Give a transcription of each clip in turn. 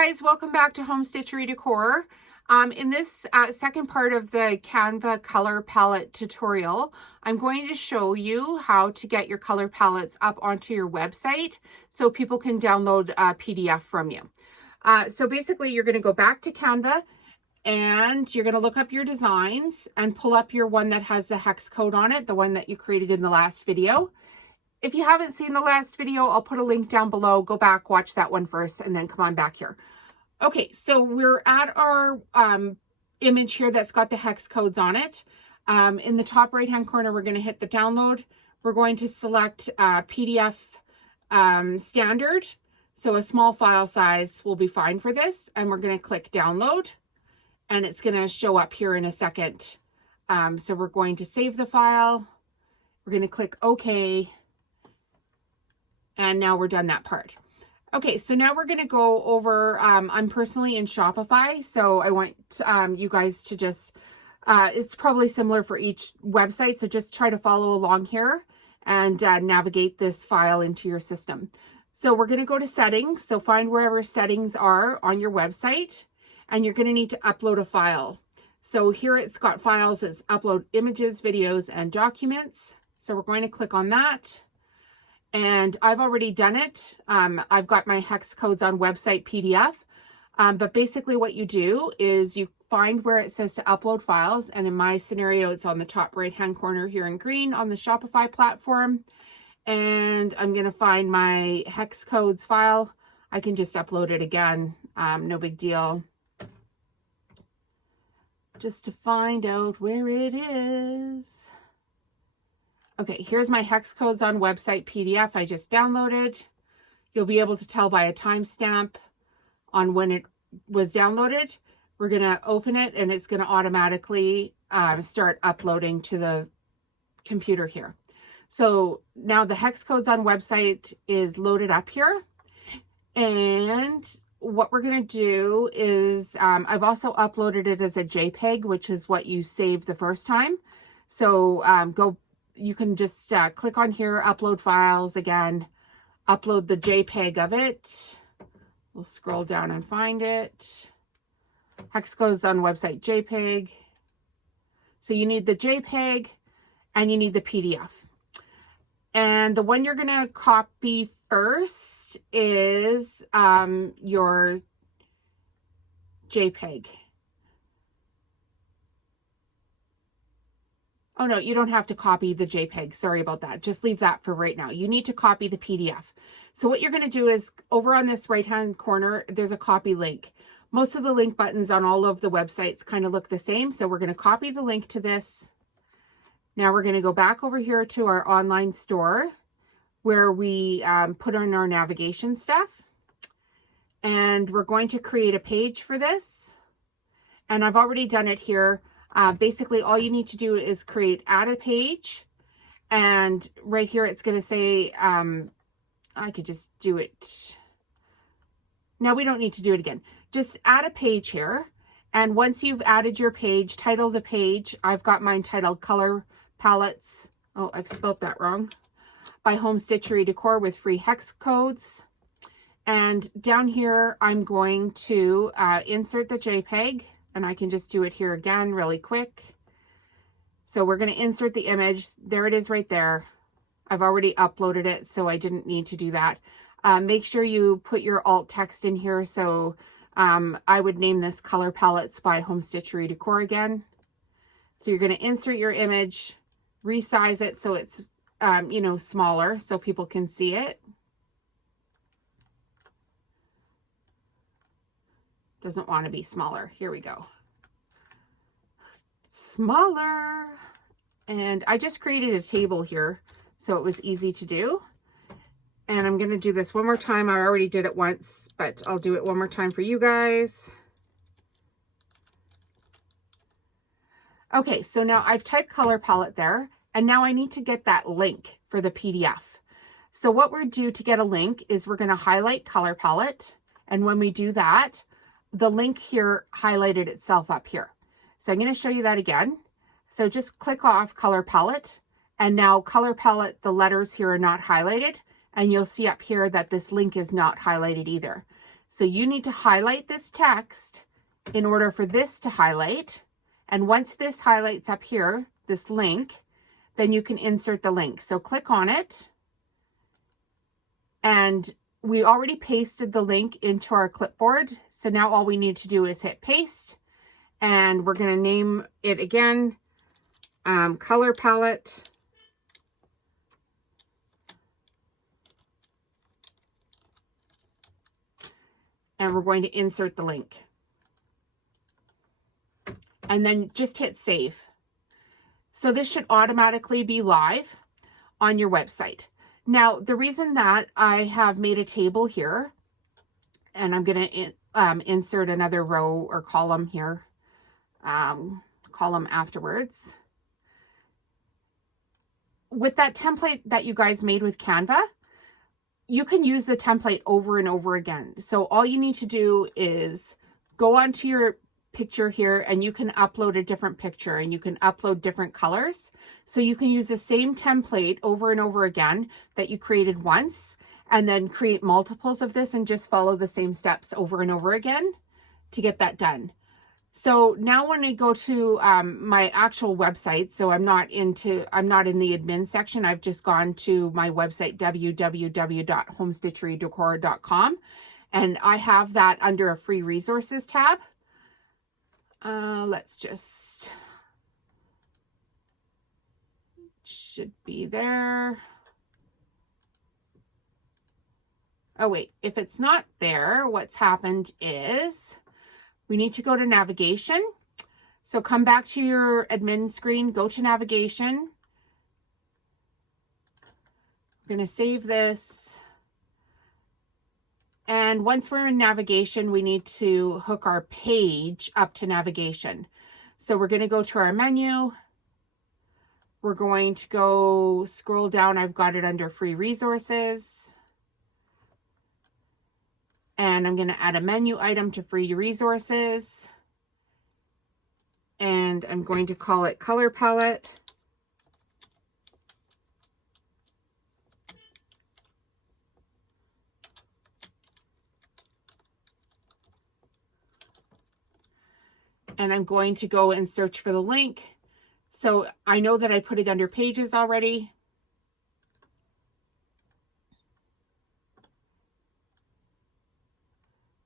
guys, welcome back to Home Stitchery Decor. In this second part of the Canva color palette tutorial, I'm going to show you how to get your color palettes up onto your website so people can download a PDF from you. So basically you're going to go back to Canva and you're going to look up your designs and pull up your one that has the hex code on it, the one that you created in the last video. If you haven't seen the last video, I'll put a link down below. Go back, watch that one first, and then come on back here. Okay, so we're at our image here that's got the hex codes on it. In the top right-hand corner, we're going to hit the download. We're going to select PDF standard. So a small file size will be fine for this. And we're going to click download. And it's going to show up here in a second. So we're going to save the file. We're going to click OK. And now we're done that part. Okay, so now we're going to go over, I'm personally in Shopify, so I want you guys to just, it's probably similar for each website, so just try to follow along here and navigate this file into your system. So we're going to go to settings, so find wherever settings are on your website, and you're going to need to upload a file. So here it's got files, it's upload images, videos, and documents. So we're going to click on that. And I've already done it. I've got my hex codes on website PDF. But basically what you do is you find where it says to upload files. And in my scenario, it's on the top right-hand corner here in green on the Shopify platform. And I'm going to find my hex codes file. I can just upload it again. No big deal. Just to find out where it is. Okay, here's my hex codes on website PDF I just downloaded. You'll be able to tell by a timestamp on when it was downloaded. We're going to open it and it's going to automatically start uploading to the computer here. So now the hex codes on website is loaded up here. And what we're going to do is I've also uploaded it as a JPEG, which is what you saved the first time. So you can just click on here, upload files again, upload the JPEG of it. We'll scroll down and find it. Hex codes on website JPEG. So you need the JPEG and you need the PDF. And the one you're going to copy first is your JPEG. Oh no, you don't have to copy the JPEG. Sorry about that. Just leave that for right now. You need to copy the PDF. So what you're going to do is over on this right-hand corner, there's a copy link. Most of the link buttons on all of the websites kind of look the same. So we're going to copy the link to this. Now we're going to go back over here to our online store where we put on our navigation stuff. And we're going to create a page for this. And I've already done it here. Basically, all you need to do is add a page. And right here, it's going to say, I could just do it. No, we don't need to do it again. Just add a page here. And once you've added your page, title the page. I've got mine titled Color Palettes. Oh, I've spelled that wrong. By Home Stitchery Decor with free hex codes. And down here, I'm going to insert the JPEG. And I can just do it here again really quick. So we're going to insert the image. There it is right there. I've already uploaded it, so I didn't need to do that. Make sure you put your alt text in here. So I would name this Color Palettes by Home Stitchery Decor again. So you're going to insert your image, resize it so it's, you know, smaller so people can see it. Doesn't want to be smaller. Here we go. Smaller. And I just created a table here, so it was easy to do. And I'm going to do this one more time. I already did it once, but I'll do it one more time for you guys. Okay, so now I've typed color palette there, and now I need to get that link for the PDF. So what we're due to get a link is we're going to highlight color palette. And when we do that, the link here highlighted itself up here. So I'm going to show you that again. So just click off color palette, and now color palette, the letters here are not highlighted, and you'll see up here that this link is not highlighted either. So you need to highlight this text in order for this to highlight. And once this highlights up here, this link, then you can insert the link. So click on it. And we already pasted the link into our clipboard. So now all we need to do is hit paste. And we're going to name it again, color palette. And we're going to insert the link. And then just hit save. So this should automatically be live on your website. Now, the reason that I have made a table here, and I'm going to insert another row or column here, column afterwards. With that template that you guys made with Canva, you can use the template over and over again. So all you need to do is go onto your picture here and you can upload a different picture and you can upload different colors. So you can use the same template over and over again that you created once and then create multiples of this and just follow the same steps over and over again to get that done. So now when I go to my actual website, so I'm not in the admin section, I've just gone to my website, www.homestitcherydecor.com, and I have that under a free resources tab. Let's just, should be there. Oh wait, if it's not there, what's happened is we need to go to navigation. So come back to your admin screen, go to navigation. I'm going to save this. And once we're in navigation, we need to hook our page up to navigation. So we're going to go to our menu. We're going to go scroll down. I've got it under free resources. And I'm going to add a menu item to free resources. And I'm going to call it color palette. And I'm going to go and search for the link. So I know that I put it under pages already.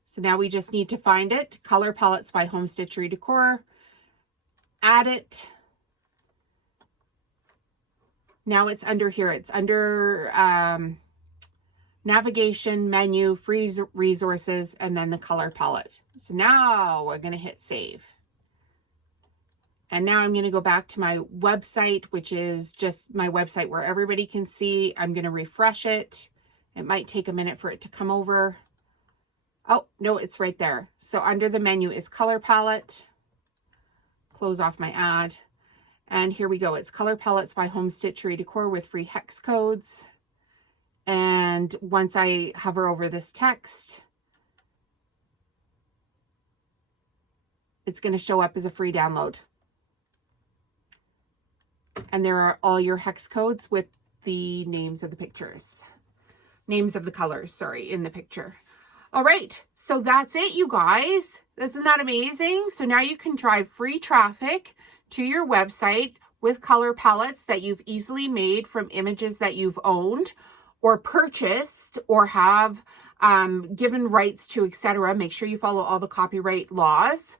So now we just need to find it. Color Palettes by Home Stitchery Decor. Add it. Now it's under here. It's under navigation, menu, free resources, and then the color palette. So now we're going to hit save. And now I'm going to go back to my website, which is just my website where everybody can see. I'm going to refresh it. It might take a minute for it to come over. Oh, no, it's right there. So under the menu is color palette. Close off my ad. And here we go. It's Color Palettes by Home Stitchery Decor with free hex codes. And once I hover over this text, it's going to show up as a free download. And there are all your hex codes with the names of the pictures. Names of the colors, sorry, in the picture. All right, so that's it, you guys. Isn't that amazing? So now you can drive free traffic to your website with color palettes that you've easily made from images that you've owned or purchased or have given rights to, etc. Make sure you follow all the copyright laws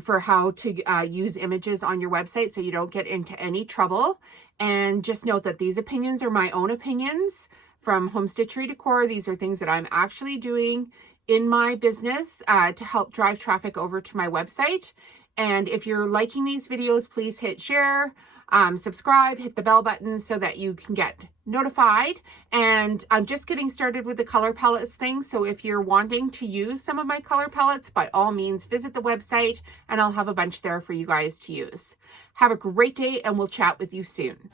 for how to use images on your website so you don't get into any trouble. And just note that these opinions are my own opinions from Home Stitchery Decor. These are things that I'm actually doing in my business to help drive traffic over to my website. And if you're liking these videos, please hit share, subscribe, hit the bell button so that you can get notified. And I'm just getting started with the color palettes thing. So if you're wanting to use some of my color palettes, by all means, visit the website and I'll have a bunch there for you guys to use. Have a great day and we'll chat with you soon.